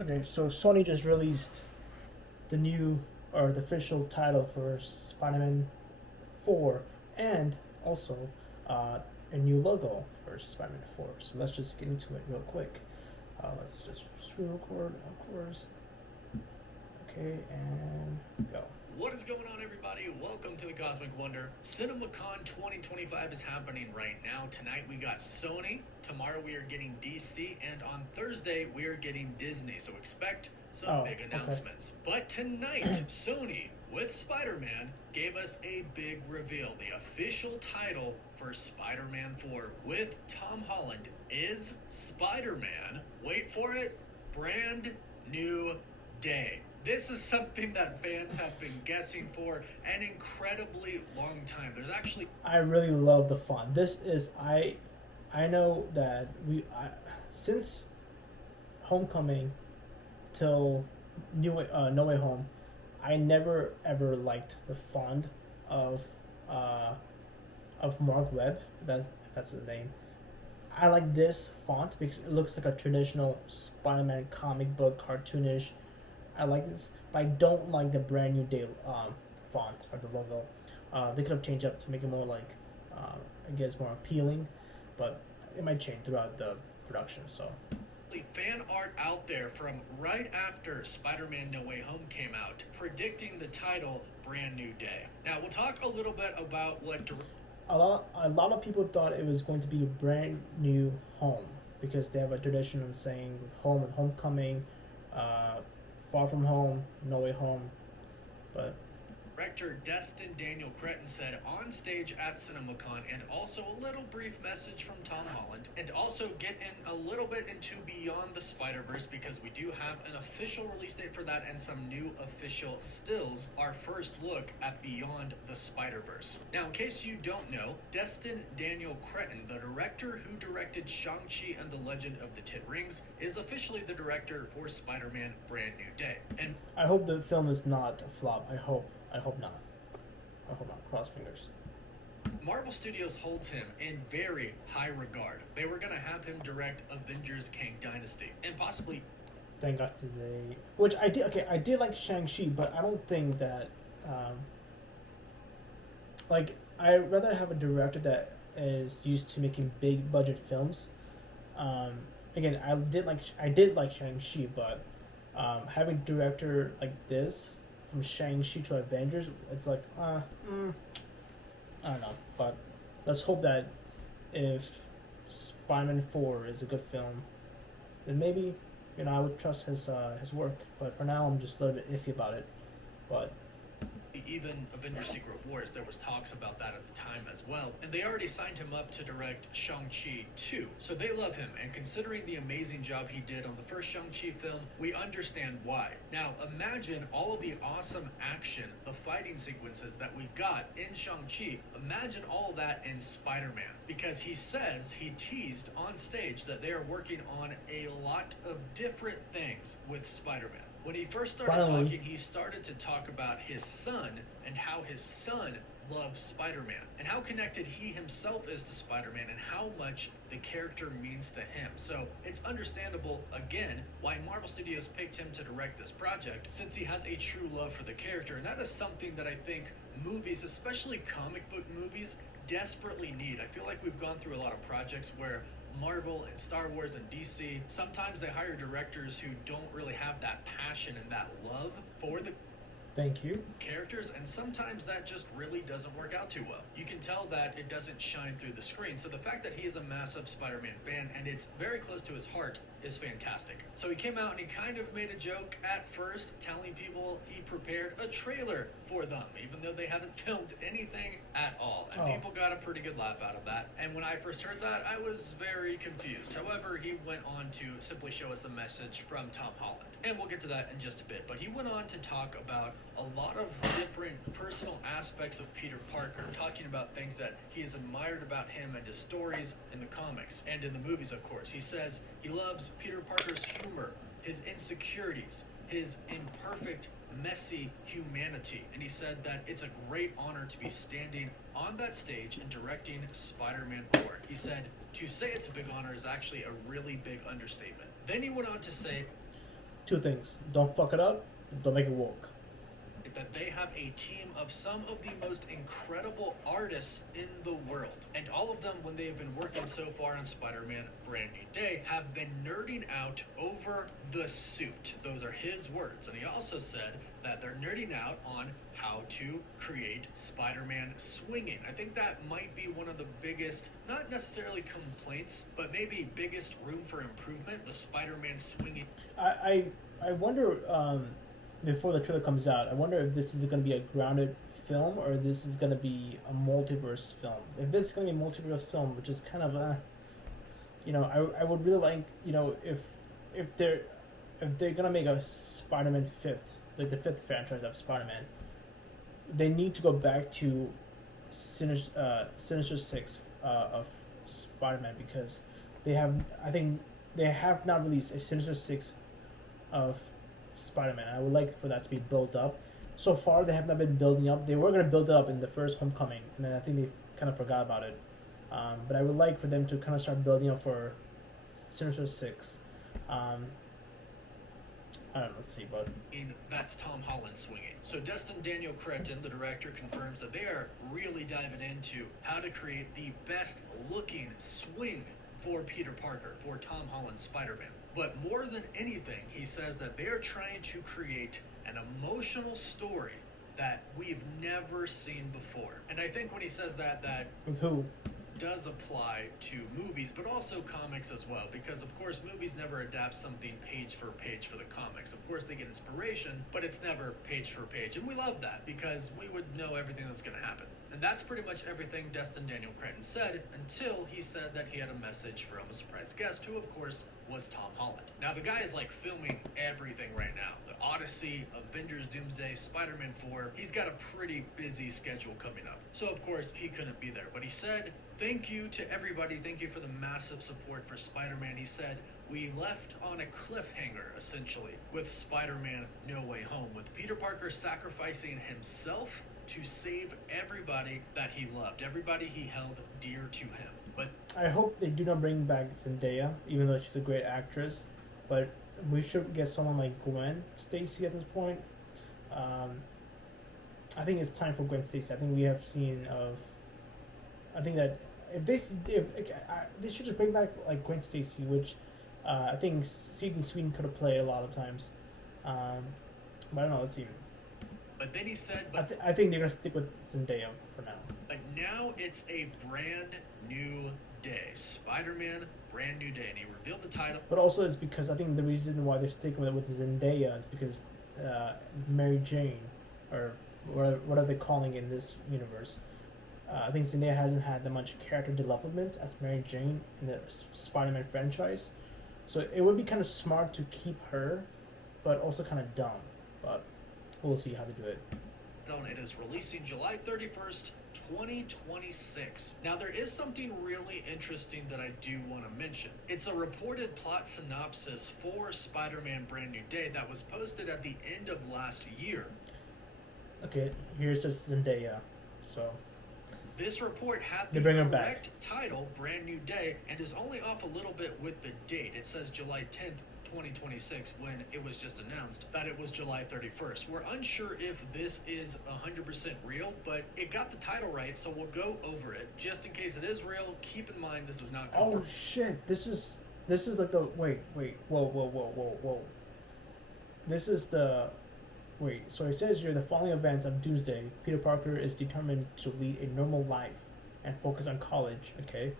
Okay, so Sony just released the new or the official title for Spider-Man 4 and also uh, a new logo for Spider-Man 4. So let's just get into it real quick. Let's just screen record, of course. Okay, and go. What is going on, everybody? Welcome to the Cosmic Wonder. CinemaCon 2025 is happening right now. Tonight we got Sony. Tomorrow we are getting DC, and on Thursday we are getting Disney. So expect some big announcements. Okay. But tonight, Sony with Spider-Man gave us a big reveal. The official title for Spider-Man 4 with Tom Holland is Spider-Man. Wait for it. Brand New Day. This is something that fans have been guessing for an incredibly long time. There's actually... I really love the font. This is... I know that since Homecoming till No Way Home, I never ever liked the font of Mark Webb. That's the name. I like this font because it looks like a traditional Spider-Man comic book, cartoonish. I like this, but I don't like the Brand New Day font or the logo. They could have changed up to make it more like, I guess, more appealing, but it might change throughout the production. So, fan art out there from right after Spider-Man No Way Home came out, predicting the title Brand New Day. Now we'll talk a little bit about what a lot of people thought it was going to be a brand new home because they have a tradition of saying home and homecoming. Far From Home, No Way Home, but director Destin Daniel Cretton said on stage at CinemaCon, and also a little brief message from Tom Holland, and also get in a little bit into Beyond the Spider-Verse because we do have an official release date for that and some new official stills, our first look at Beyond the Spider-Verse. Now, in case you don't know, Destin Daniel Cretton, the director who directed Shang-Chi and the Legend of the Ten Rings, is officially the director for Spider-Man Brand New Day. And I hope the film is not a flop. I hope not. I hope not. Cross fingers. Marvel Studios holds him in very high regard. They were going to have him direct Avengers Kang Dynasty and possibly... Thank God today. Which I did. Okay, I did like Shang-Chi, but I don't think that... I'd rather have a director that is used to making big budget films. Again, I did like Shang-Chi, but having a director like this... from Shang-Chi to Avengers, it's like, I don't know. But let's hope that if Spider-Man 4 is a good film, then maybe, I would trust his work. But for now, I'm just a little bit iffy about it. But even Avengers Secret Wars, there was talks about that at the time as well. And they already signed him up to direct Shang-Chi 2. So they love him, and considering the amazing job he did on the first Shang-Chi film, we understand why. Now, imagine all of the awesome action, the fighting sequences that we got in Shang-Chi. Imagine all that in Spider-Man. Because he teased on stage that they are working on a lot of different things with Spider-Man. When he first started talking, he started to talk about his son and how his son loves Spider-Man and how connected he himself is to Spider-Man and how much the character means to him. So it's understandable, again, why Marvel Studios picked him to direct this project, since he has a true love for the character. And that is something that I think movies, especially comic book movies, desperately need. I feel like we've gone through a lot of projects where Marvel and Star Wars and DC, sometimes they hire directors who don't really have that passion and that love for the characters, and sometimes that just really doesn't work out too well. You can tell that it doesn't shine through the screen. So the fact that he is a massive Spider-Man fan and it's very close to his heart is fantastic. So he came out and he kind of made a joke at first, telling people he prepared a trailer for them, even though they haven't filmed anything at all. And people got a pretty good laugh out of that. And when I first heard that, I was very confused. However, he went on to simply show us a message from Tom Holland. And we'll get to that in just a bit. But he went on to talk about a lot of different personal aspects of Peter Parker, talking about things that he has admired about him and his stories in the comics and in the movies, of course. He says he loves Peter Parker's humor, his insecurities, his imperfect, messy humanity. And he said that it's a great honor to be standing on that stage and directing Spider-Man 4. He said, to say it's a big honor is actually a really big understatement. Then he went on to say, two things: don't fuck it up, don't make it woke. That they have a team of some of the most incredible artists in the world. And all of them, when they have been working so far on Spider-Man Brand New Day, have been nerding out over the suit. Those are his words. And he also said that they're nerding out on how to create Spider-Man swinging. I think that might be one of the biggest, not necessarily complaints, but maybe biggest room for improvement, the Spider-Man swinging. I wonder, before the trailer comes out, I wonder if this is going to be a grounded film or this is going to be a multiverse film. If it's going to be a multiverse film, which is kind of I would really like, if they're going to make a Spider-Man the fifth franchise of Spider-Man, they need to go back to Sinister Six of Spider-Man, because I think they have not released a Sinister Six of Spider-Man. I would like for that to be built up. So far, they have not been building up. They were going to build it up in the first Homecoming, and then I think they kind of forgot about it. But I would like for them to kind of start building up for Sinister Six. I don't know, let's see, but... That's Tom Holland swinging. So Destin Daniel Cretton, the director, confirms that they are really diving into how to create the best looking swing for Peter Parker, for Tom Holland's Spider-Man. But more than anything, he says that they are trying to create an emotional story that we've never seen before. And I think when he says that With who? does apply to movies, but also comics as well, because of course movies never adapt something page for page for the comics. Of course they get inspiration, but it's never page for page, and we love that because we would know everything that's going to happen. And that's pretty much everything Destin Daniel Cretton said, until he said that he had a message from a surprise guest, who of course was Tom Holland. Now the guy is like filming everything right now. The Odyssey, Avengers Doomsday, Spider-Man 4. He's got a pretty busy schedule coming up. So of course he couldn't be there. But he said, thank you to everybody. Thank you for the massive support for Spider-Man. He said, we left on a cliffhanger, essentially, with Spider-Man No Way Home, with Peter Parker sacrificing himself to save everybody that he loved, everybody he held dear to him. But I hope they do not bring back Zendaya, even though she's a great actress. But we should get someone like Gwen Stacy at this point. I think it's time for Gwen Stacy. I think we have seen of. I think that if they should just bring back like Gwen Stacy, which I think Sydney Sweeney could have played a lot of times. But I don't know. Let's see. But then he said, I think they're gonna stick with Zendaya for now. But now it's a brand new day. Spider-Man, brand new day, and he revealed the title. But also, it's because I think the reason why they're sticking with Zendaya is because Mary Jane, or what are they calling in this universe? I think Zendaya hasn't had that much character development as Mary Jane in the Spider-Man franchise, so it would be kind of smart to keep her, but also kind of dumb. But we'll see how they do it. It is releasing July 31st, 2026. Now, there is something really interesting that I do want to mention. It's a reported plot synopsis for Spider-Man Brand New Day that was posted at the end of last year. Okay, here it says Zendaya, so... This report had They the bring her correct title, Brand New Day, and is only off a little bit with the date. It says July 10th, 2026, when it was just announced that it was July 31st. We're unsure if this is 100% real, but it got the title right, so we'll go over it. Just in case it is real, keep in mind this is not confirmed. Oh shit, this is like the... Wait, whoa. This is the... Wait, so it says here, the following events of Doomsday, Peter Parker is determined to lead a normal life and focus on college, okay?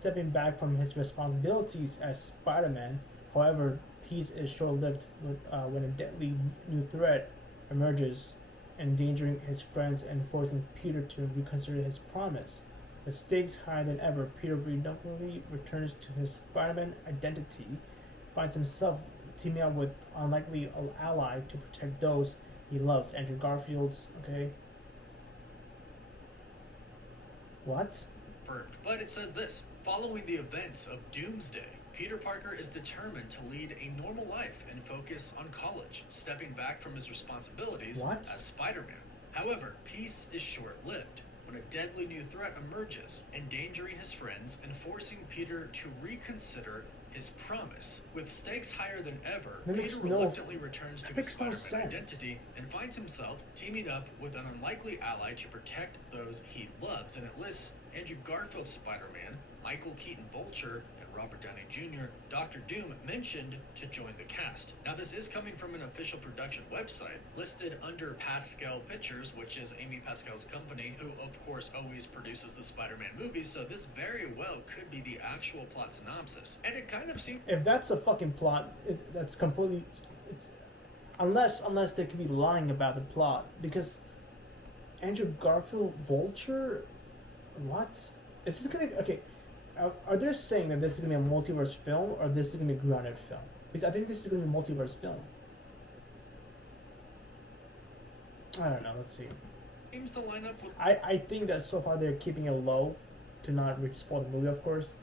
Stepping back from his responsibilities as Spider-Man, however, peace is short-lived when a deadly new threat emerges, endangering his friends and forcing Peter to reconsider his promise. With stakes higher than ever, Peter reluctantly returns to his Spider-Man identity, finds himself teaming up with unlikely ally to protect those he loves. Andrew Garfield's, okay. What? But it says this: following the events of Doomsday, Peter Parker is determined to lead a normal life and focus on college, stepping back from his responsibilities as Spider-Man. However, peace is short-lived when a deadly new threat emerges, endangering his friends and forcing Peter to reconsider his promise. With stakes higher than ever, That Peter makes no- reluctantly returns to that his makes no Spider-Man sense. identity and finds himself teaming up with an unlikely ally to protect those he loves. And it lists Andrew Garfield's Spider-Man, Michael Keaton Vulture, and Robert Downey Jr., Dr. Doom mentioned to join the cast. Now, this is coming from an official production website listed under Pascal Pictures, which is Amy Pascal's company, who of course always produces the Spider-Man movies, so this very well could be the actual plot synopsis. And it kind of seems... If that's a fucking plot, that's completely... Unless they could be lying about the plot, because Andrew Garfield Vulture... What? Is this gonna... Okay, are they saying that this is gonna be a multiverse film, or this is gonna be a grounded film? Because I think this is gonna be a multiverse film. I don't know, let's see. seems to line up with... I think that so far they're keeping it low to not spoil the movie, of course.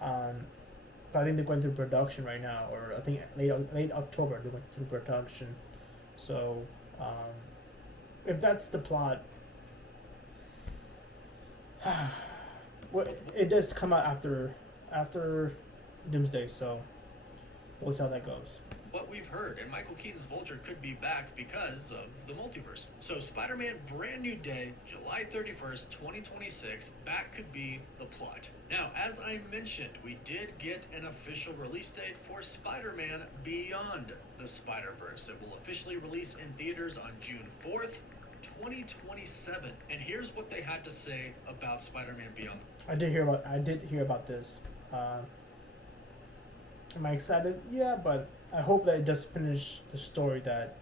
But I think they're going through production right now, or I think late October they went through production. So if that's the plot, well, it does come out after Doomsday, so we'll see how that goes. what we've heard, and Michael Keaton's Vulture could be back because of the multiverse. So Spider-Man Brand New Day, July 31st, 2026, that could be the plot. Now, as I mentioned, we did get an official release date for Spider-Man Beyond the Spider-Verse. It will officially release in theaters on June 4th, 2027. And here's what they had to say about Spider-Man Beyond. I did hear about this. Am I excited? Yeah, but I hope that it does finish the story that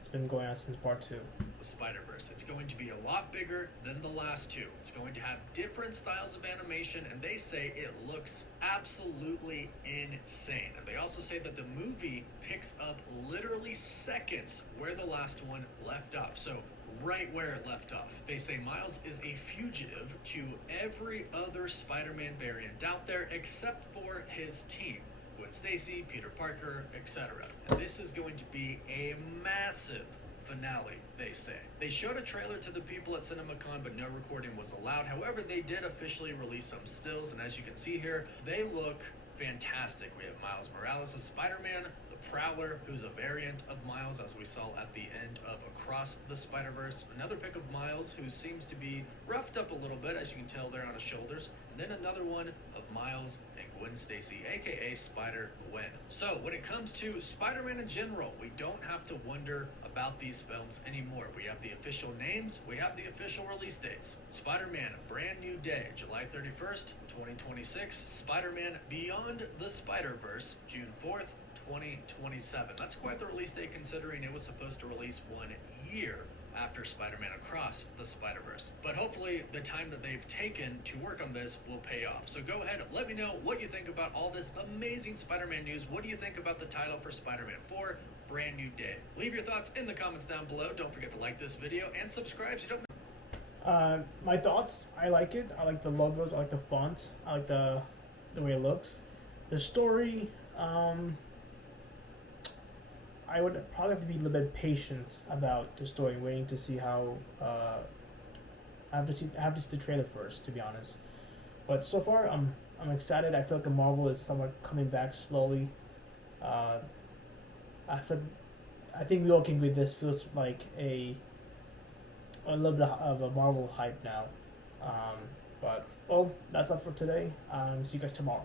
it's been going on since part 2. The Spider-Verse. It's going to be a lot bigger than the last two. It's going to have different styles of animation, and they say it looks absolutely insane. And they also say that the movie picks up literally seconds where the last one left off. So right where it left off. They say Miles is a fugitive to every other Spider-Man variant out there except for his team. Gwen Stacy, Peter Parker, etc. And this is going to be a massive finale, they say. They showed a trailer to the people at CinemaCon, but no recording was allowed. However, they did officially release some stills, and as you can see here, they look fantastic. We have Miles Morales as Spider-Man, the Prowler, who's a variant of Miles, as we saw at the end of Across the Spider-Verse. Another pic of Miles, who seems to be roughed up a little bit, as you can tell there on his shoulders. And then another one of Miles and Gwen Stacy, aka Spider-Gwen. So, when it comes to Spider-Man in general, we don't have to wonder about these films anymore. We have the official names, we have the official release dates. Spider-Man Brand New Day, July 31st, 2026. Spider-Man Beyond the Spider-Verse, June 4th, 2027. That's quite the release date, considering it was supposed to release 1 year after Spider-Man Across the Spider-Verse. But hopefully the time that they've taken to work on this will pay off. So go ahead, let me know what you think about all this amazing Spider-Man news. What do you think about the title for Spider-Man 4, Brand New Day? Leave your thoughts in the comments down below. Don't forget to like this video and subscribe so you don't... My thoughts, I like it. I like the logos, I like the fonts, I like the way it looks. The story, I would probably have to be a little bit patient about the story, waiting to see how. I have to see the trailer first, to be honest. But so far, I'm excited. I feel like the Marvel is somewhat coming back slowly. I think we all can agree this feels like a little bit of a Marvel hype now. But well, that's all for today. See you guys tomorrow.